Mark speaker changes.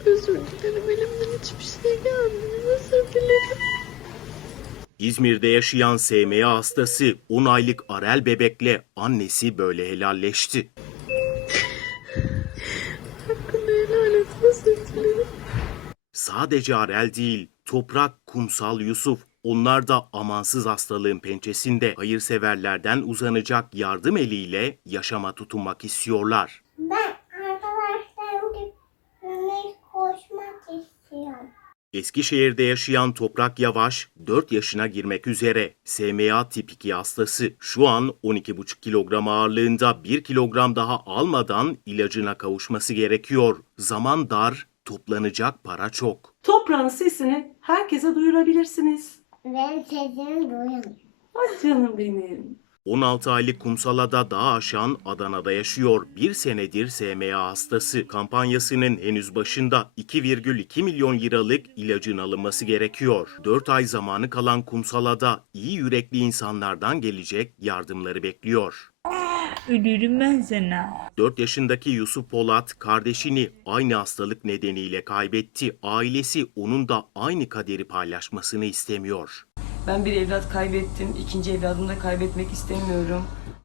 Speaker 1: özür dilerim. Elimden hiçbir şey gelmedi. Özür dilerim.
Speaker 2: İzmir'de yaşayan SMA hastası 10 aylık Arel bebekle annesi böyle helalleşti.
Speaker 1: Hakkını helal et. Özür dilerim.
Speaker 2: Sadece Arel değil, Toprak, Kumsal, Yusuf, onlar da amansız hastalığın pençesinde hayırseverlerden uzanacak yardım eliyle yaşama tutunmak istiyorlar.
Speaker 3: Ben arkadaşlarım gibi koşmak istiyorum.
Speaker 2: Eskişehir'de yaşayan Toprak Yavaş, 4 yaşına girmek üzere. SMA tip 2 hastası. Şu an 12,5 kilogram ağırlığında 1 kilogram daha almadan ilacına kavuşması gerekiyor. Zaman dar, toplanacak para çok.
Speaker 4: Toprağın sesini herkese duyurabilirsiniz.
Speaker 3: Ben sesimi duyuyorum.
Speaker 4: Ay canım benim.
Speaker 2: 16 aylık Kumsal'a da dağı aşan Adana'da yaşıyor. 1 senedir SMA hastası. Kampanyasının henüz başında 2,2 milyon liralık ilacın alınması gerekiyor. 4 ay zamanı kalan Kumsal'a da iyi yürekli insanlardan gelecek yardımları bekliyor.
Speaker 5: Ölürüm ben sana.
Speaker 2: 4 yaşındaki Yusuf Polat kardeşini aynı hastalık nedeniyle kaybetti. Ailesi onun da aynı kaderi paylaşmasını istemiyor.
Speaker 6: Ben bir evlat kaybettim. İkinci evladımı da kaybetmek istemiyorum.